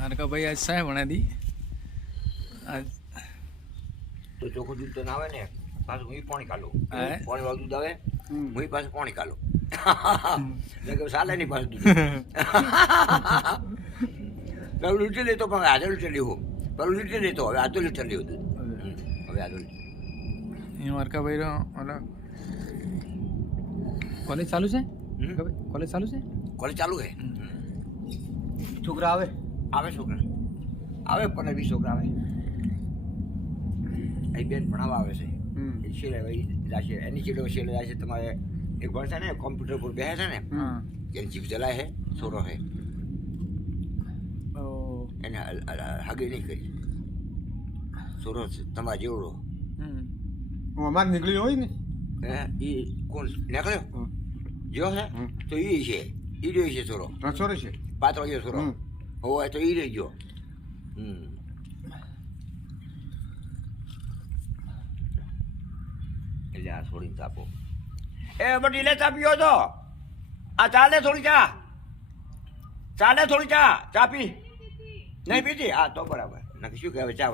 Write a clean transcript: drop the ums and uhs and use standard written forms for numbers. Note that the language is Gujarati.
હરકા ભાઈ આજ સાહેબ ભણા દી આજ તો ચોખ્ખું દૂધ તો ના આવે ને પાછું હું પાણી કાઢું હે? પાણી વાળું દૂધ આવે હું પાછું પાણી કાઢું એટલે ચાલે નહીં પાછું દૂધ પેલું લીટર લેતો પણ હવે આધો લીટર લેવું પેલું લીટર લેતો હવે આધો લીટર લેવું દૂધ હવે આધો લીટર અહીંયા હરકા ભાઈ રો ઓલા કોલેજ ચાલુ છે કોલેજ ચાલુ છે કોલેજ ચાલુ છે છોકરા આવે આવે છોકરા આવે 15-20 છોકરા આવે અહીં બેન ભણાવવા આવે છે એ છેલ્લે ભાઈ જાશે એની છેલ્લે છેલ્લે જાય છે તમારે એક ભણશે ને કોમ્પ્યુટર પર બેસે છે ને હા એની જીભ જલાય છે છોરો છે ઓ એને હગી નહીં કરી છોરો છે તમારા જેવડો અમારે નીકળ્યું હોય ને હે એ કોણ નીકળ્યો જો છે તો એ છે એ રહ્યો છે છોરો રસોડે છે પાત્રો ગયો છોરો હોય તો એ રહી ગયો એટલે આ છોડીને તાપો એ બધી લે ચા પીવો તો આ ચાલે થોડી ચા ચાલે થોડી ચા ચા પી નહીં પીતી હા તો બરાબર નાખી શું કહેવાય ચા